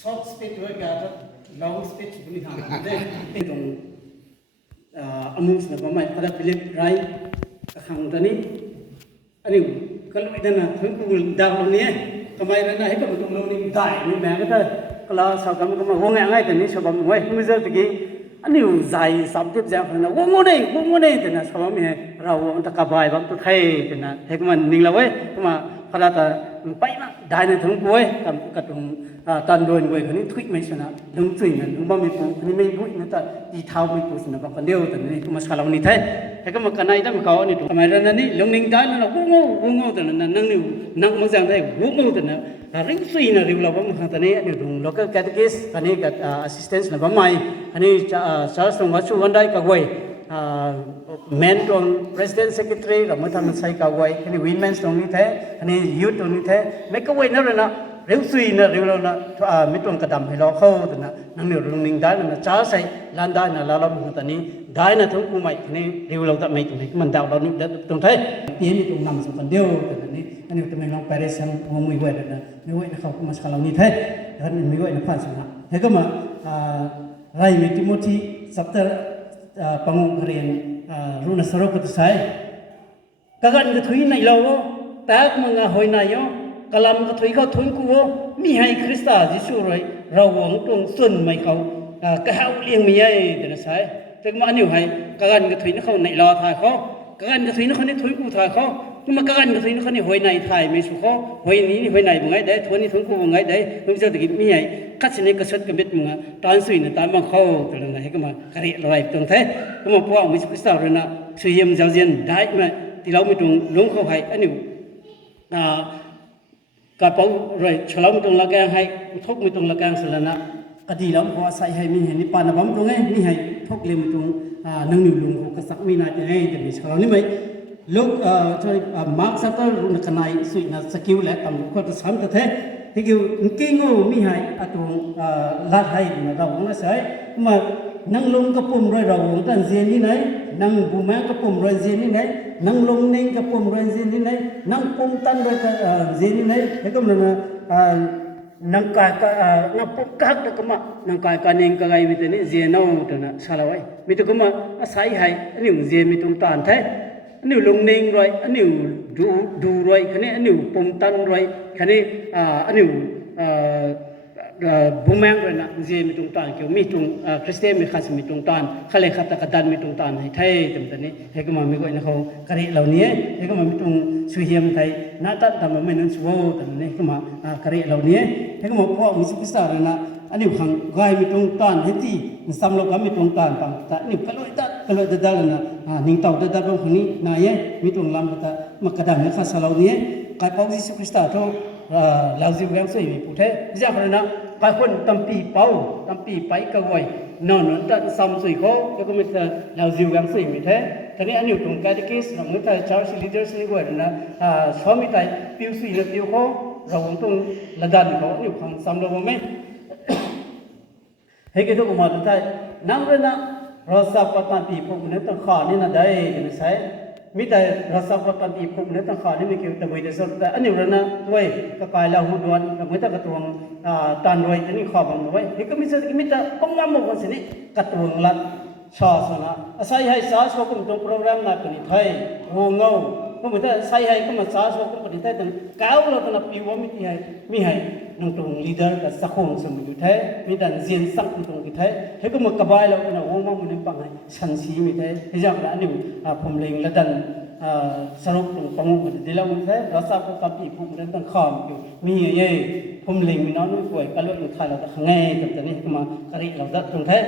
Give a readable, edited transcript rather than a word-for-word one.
short speech ด้วยกัน long speech บุญหาได้ที่ตรงอมุสนะประมาณพระพิลิปไรขังตอนนี้อันนี้ก็รู้ได้นะถึงกูดาวนี้ทำไมนะให้กับตรงนี้ได้นี่แม่ก็ได้ก็เราชาวกันก็มาห่วงง่ายแต่นี้ชาวบ้านไว้ไม่เจอตะกี้อันนี้ใจสามทิพย์แจ้งนะวงงูนี่แต่นะชาวบ้านมีเราตะกบายบางตัวไทยแต่นะให้ก็มันนิ่งแล้วเว้ยก็มาพระตาไปนะได้นะถึงป่วยกับตรงตอนโดนเว้ยคนนี้ทุยไม่ชนะถึงจุยนะถึงบ้ามีปูคนนี้ไม่รู้นะแต่ดีเท้าไม่ปูสนะบางคนเดียวแต่นี่ก็มาสกาลนี้ไทยให้ก็มากันไหนได้มาเขาอันนี้ทำไมเรื่องนี้ลงนิ่งได้นะวงงูแต่นะนั่งนี่นั่งมาจังได้วงงูแต่นะริ้วซุยนะริ้วเราบ้างตอนนี้อันนี้ตรง local catechist อันนี้กับ assistance นะบ้างไหมอันนี้จะสรงวัชวันได้กับเว้ยmen ตรง president secretary กับมาทำใส่กับเว้ยอันนี้ women ตรงนี้แท้อันนี้ youth ตรงนี้แท้ไม่ก็เว้ยนั่นเลยนะริ้วซุยนะริ้วเรานะไม่ตรงกระดำให้เราเข้าแต่นะนั่งนี่ลงนิ่งได้นะจ้าใส่ลานได้นะเราบ้างตอนนี้ได้นะทั้งกูไม่อันนี้ริ้วเราจะไม่ตรงนี้มันดาวเรานี่ตรงแท้ที่นี่ตรงนำสมบัติเดียวแต่นี้อันนี้จะไม่ลองไปได้สั่งวงมือเว้ยนะไม่เว้ยนะเขาก็มาสกาลนี้แท้ท่านไม่เว้ยนะผ่านสังหารให้ก็มาไรมีทิโมธีสัปดาห์ปังเรียนรุ่นสรุปตัวใส่กันก็ทุยในเราแต่มึงหอยนายกลัมก็ทุยเขาทุนกูมีให้คริสต์จิสูรอยเราหวังตรงส่วนไม่เขาก็เอาเลี้ยงมีไอ้เดี๋ยวใส่แต่มาอันนี้ให้กันก็ทุยนั่นเขาในรอถ่ายเขากันก็ทุยนั่นเขาในทุยกูถ่ายเขาคือมากันก็ทุยนั่นเขาในหอยในถ่ายไม่สุขเขาหอยนี้หอยในมึงไงได้ทุนนี้ทุนกูมึงไงได้มึงจะตะกี้มีไอ้คัดสินก็สุดกับเบ็ดมึงตอนสุยเนี่ยตอนบางเขาตัวนั้นให้ก็มากระเรียลอยตรงแท้ก็มาพวกมิสคริสต์เราเนี่ยสุยยมเจ้าเจียนได้ไหมที่เราไม่ตรงลงเขาให้อันนี้กับเราเลยฉลองตรงละแกงให้ทุกมีตรงละแกงสละนะกดีแล้วพอใส่ให้มีเห็นนิพพานบัมตรงไงมีให้ทุกเรื่องตรงนั่งนิ่งลงเขาก็สักมีนาจะให้แต่ไม่ฉลองนี่ไหมลูกช่วยมาร์คซัตเตอร์รุ่นขนายสุดนะสกิลและตำก็จะซ้ำแต่แท้ที่กูกิ้งงูมีให้ตรงลาดให้เราหวังว่าใช่มานั่งลงกระปุ่มรอยเราหวังกันเสียนี่ไหนนั่งบูแมงกระปุ่มรอยเสียนี่ไหนนั่งลงนิ่งกระปุ่มรอยเสียนี่ไหนนั่งปุ่มตันรอยเสียนี่ไหนให้ก็มันนั่งกายนั่งปุ่มกักแต่ก็มานั่งกายการนิ่งกายมิตรนี่เสียน้องตัวน่ะสารไว้มิตรก็มาอาศัยให้อันนี้เสียมิตรตานแท้อันนี้ลงนิ่งรอยอันนี้ดูรอยคันนี้อันนี้ปุ่มตันรอยคันนี้อันนี้บุแมงเลยนะเจมีตรงตานเกี่ยวมีตรงคริสเตียนมีข้าศึกมีตรงตานข้าเลยขัดตะกดันมีตรงตานให้ไทยจำตอนนี้ให้ก็มามีคนเขากระดิ่งเหล่านี้ให้ก็มามีตรงสุเฮียมไทยน่าตัดทำมาไม่นั่นชัวร์ตอนนี้ก็มากระดิ่งเหล่านี้ให้ก็มาพ่อมีสิกษาเลยนะอันนี้ขังกายมีตรงตานให้ที่สำหรับการมีตรงตานปังแต่นี่ก็เลยดัดเลยนะนิ่งเต่าดัดบางคนนี้นายมีตรงลำแต่มากระดังให้ข้าสาวนี้กายพ่อมีสิกษาทุกเราจิวแรงสวยมีผู้เทจะเพราะนั้นบางคนตั้มปีเป้าตั้มปีไปกระวยนอนนั่นซ้ำสวยเขาแล้วก็มีแต่เราจิวแรงสวยมีเททีนี้อันนี้ตรงการที่เคสเราไม่ได้ชาวศิลป์ลีดเดอร์สนี่ก็ได้นะชอบมีแต่ผิวสีและผิวเขาเราตรงระดับเขาอยู่ข้างซ้ำเราไม่ให้กิจกรรมมาได้นั่งเลยนะเราสับปะตั้มปีพวกนั้นต้องขานี่นะได้กันใช่มิแต่รัศมีการตีพวกนั้นต่างๆนี่มีเกี่ยวกับวิธีสอนแต่อันนี้เรานะไว้ก็กลายแล้วหุ่นวันเหมือนแต่กระทรวงตานไว้ที่นี่ข้อบังไว้นี่ก็มีสิ่งมิแต่ป้องกันมันสินี่กระทรวงลัดชาสนะอาศัยให้สาสวกุมตรงโปรแกรมนักนิทัยงูเงาก็เหมือนแต่ใส่ให้ก็มาสาสวกุมปฏิทัยตั้งก้าวเราตั้งปีว่ามีให้นั่งตรงลีดเดอร์กับสักคนสมุทรไทยมีแต่เจียนสักตรงที่ไทยให้ก็มากระบายเราเป็นวงมามันปังให้ชันสีมีไทยที่จะแบบนี้ผมเล็งและดันสรุปตรงปังมันดีแล้วมันไทยเราทราบว่ากับปีพวกนั้นตั้งข้ามอยู่มีเย่ผมเล็งมีน้องนุ่งป่วยก็เลือกอยู่ไทยเราแต่ข้างในแต่ตอนนี้ก็มากระดิ่งเราตรงไทย